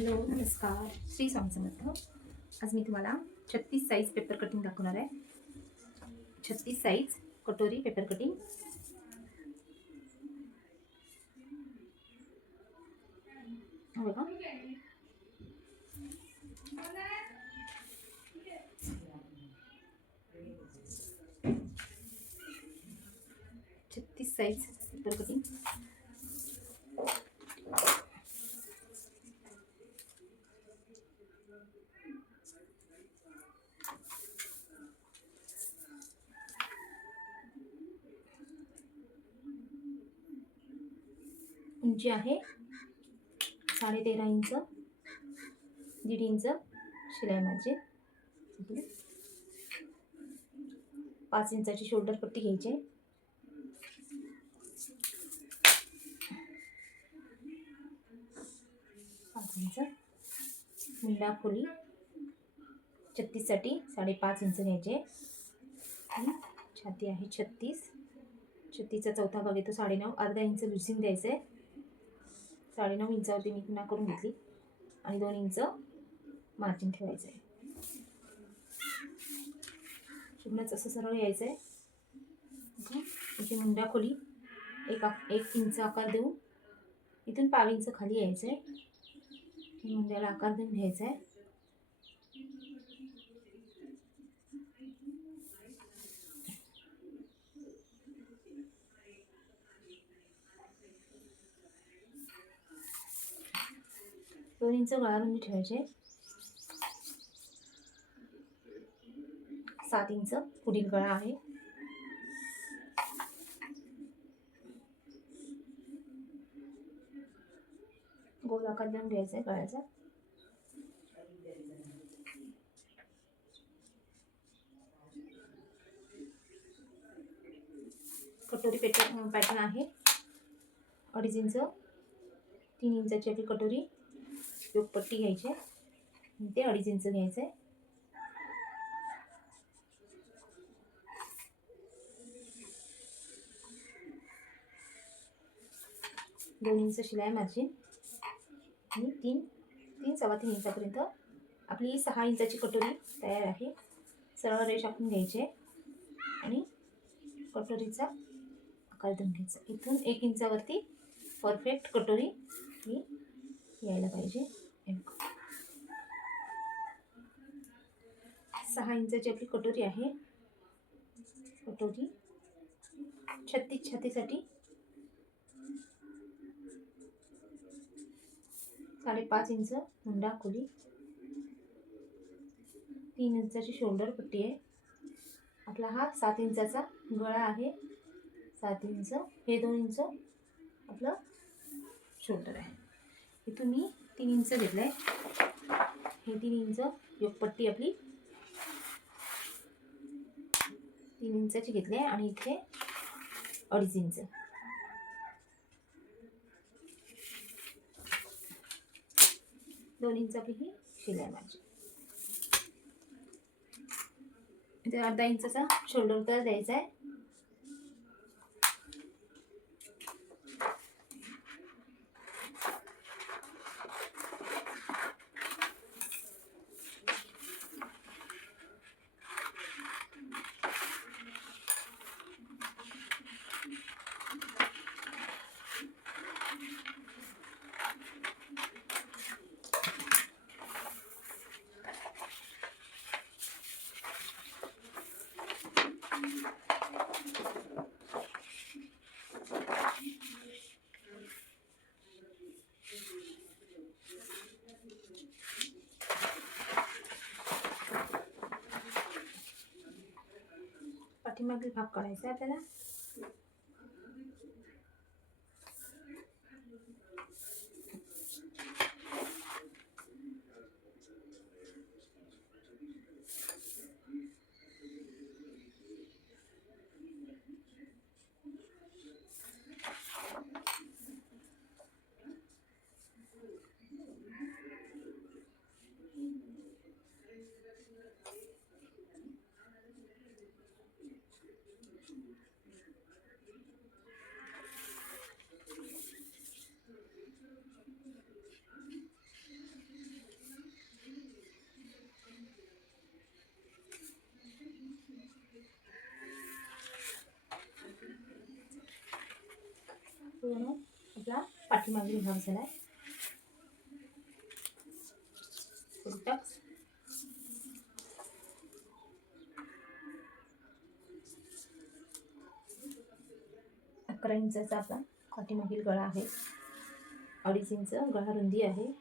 Hello नमस्कार, श्री स्वामी समर्थ. आज मी तुम्हाला 36 साईज पेपर कटिंग दाखवणार आहे. 36 साईज कटोरी पेपर कटिंग. बघा, छत्तीस साईज पेपर कटिंग. उंची आहे 13.5 इंच, 1.5 इंच शिलाई मार्जिन. 5 इंचाची शोल्डर पट्टी घ्यायची आहे. 5 इंच मुंडा खोली 36 साठी 5.5 इंच घ्यायचे. आणि छाती आहे 36. 36चा चौथा भाग येतो 9.5. अर्धा इंच लुसिंग द्यायचं आहे. 9.5 इंचावरती मी पुन्हा करून घेतली आणि 2 इंच मार्जिन ठेवायचं आहे. पूर्णच असं सरळ यायचं आहे. इथे मुंडा खोली 1 इंच आकार देऊन इथून 1/2 इंच खाली यायचं आहे. मुंड्याला आकार देऊन घ्यायचा आहे. दोन इंच गळारुंदी ठेवायचे. 7 इंच पुढील गळा आहे. गोल आकार देऊन घ्यायचा आहे गळ्याचा. कटोरी पॅटर्न आहे. 2.5 इंच, 3 इंचाची आपली कटोरी योगपट्टी घ्यायची आहे. ते 2.5 इंच घ्यायचं आहे. दोन इंच शिलाई मार्जिन आणि 3-3.25 इंचापर्यंत आपली 6 इंचाची कटोरी तयार आहे. सरळ रेष आखून घ्यायची आणि कटोरीचा आकार देऊन घ्यायचा. इथून 1 इंचावरती परफेक्ट कटोरी ही यायला पाहिजे. 6 इंचाची आपली कटोरी आहे. कटोरी 36 छातीसाठी 5.5 इंच मुंडा खोली, 3 इंचाची शोल्डर पट्टी आहे. आपला हा 7 इंचाचा गळा आहे. 7 इंच, हे 2 इंच आपलं शोल्डर आहे. इथून मी 3 इंच घेतलं आहे. हे 3 इंच योगपट्टी आपली 3 इंचाची घेतली आहे आणि इथे 2.5 इंच. 2 इंच आपली ही शिलाई माझी. इथे अर्धा इंचाचा शोल्डर तर द्यायचा आहे. पाठीमागील भाग काढायचा आहे आपल्याला. पूर्ण आपला पाठीमागील भाग झाला आहे. टक्स 11 इंचाचा आपला पाठीमागील गळा आहे. 2.5 इंच गळा रुंदी आहे.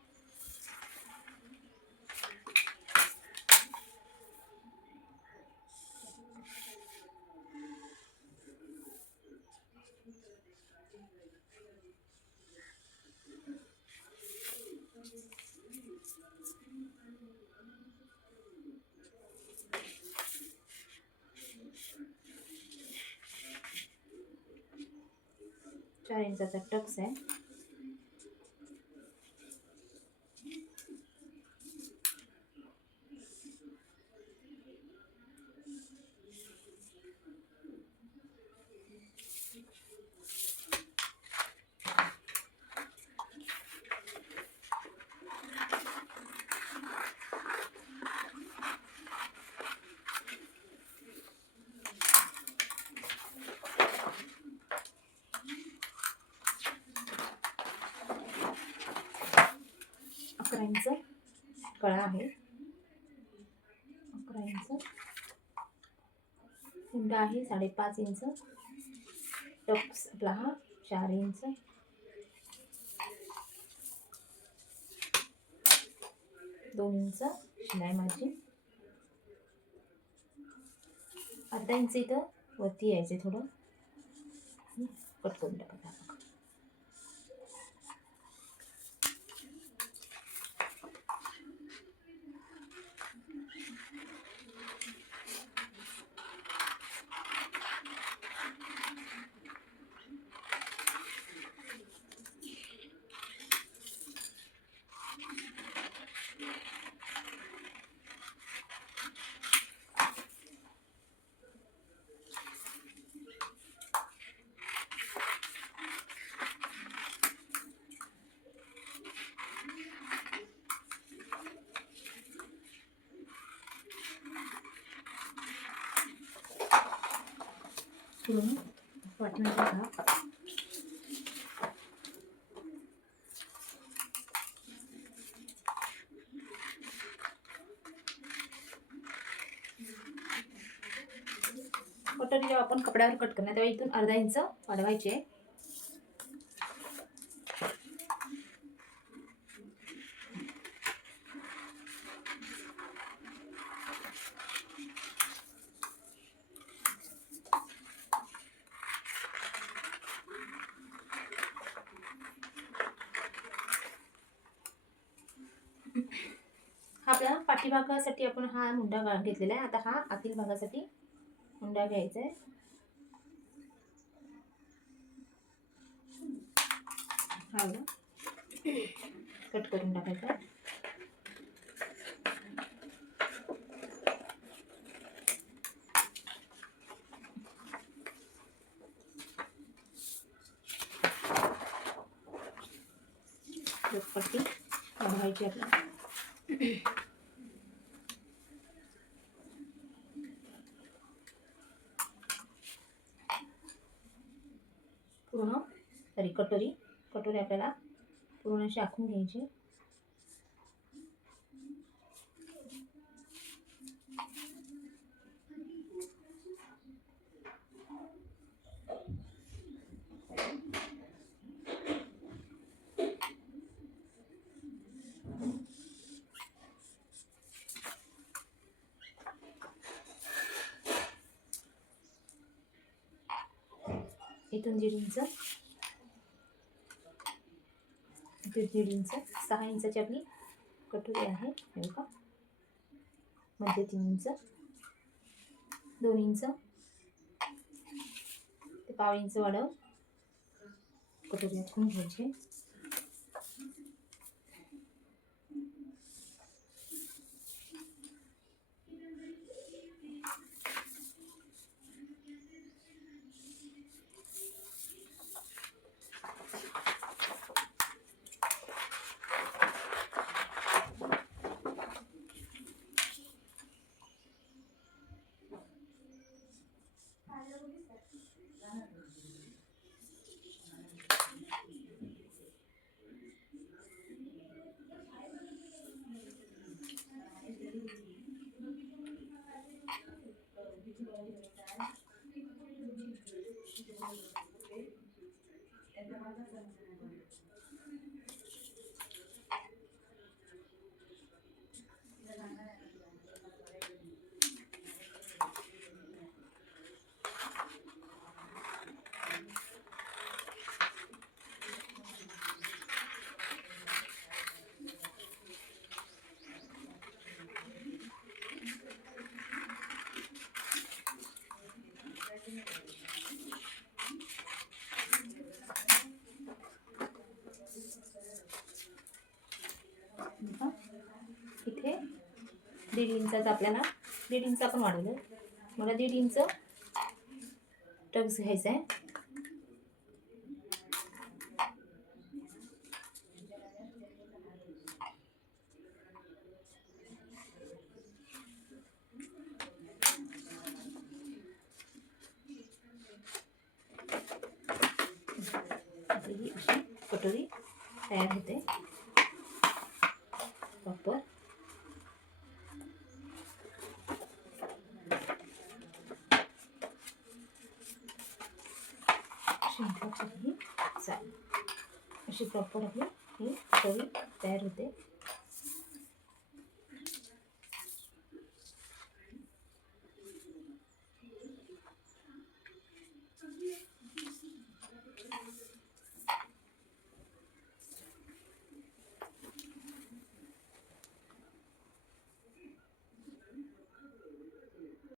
चार इंचाचा टक्स आहे. इंच गळा आहे. 11 इंच हुंडा आहे. 5.5 इंच टक्स आपला हा. 4 इंच दोन इंच शिलाई मार्जिन. अर्धा इंच इथं वरती यायचे थोडं कट करून टाकायचं. पूर्ण पाठीमागचा भाग कटोरी जेव्हा आपण कपड्यावर कट करणार तेव्हा इथून अर्धा इंच वाढवायचे. आपल्या पाठीभागासाठी आपण हा मुंडा घेतलेला आहे. आता हा आतील भागासाठी मुंडा घ्यायचा आहे. हा कट करून टाकायचा. पट्टी वाढवायची आपल्याला. पूर्ण कटोरी आपल्याला पूर्ण अशी आखून घ्यायची. इथून 1.5 इंच, इथून 1.5 इंच, 6 इंचाची आपली कटोरी आहे. हे बघा, मध्ये 3 इंच, 2 इंच ते 1/2 इंच वाढव कटोरी आखून घ्यायची. इथे 1.5 इंचाचं आपल्याला 1.5 इंच आपण वाढवलं. मला 1.5 इंच टक्स घ्यायचा आहे. ही अशी कटोरी तयार होते प्रॉपर. अशी प्रॉपर आपली ही कटोरी तयार होते.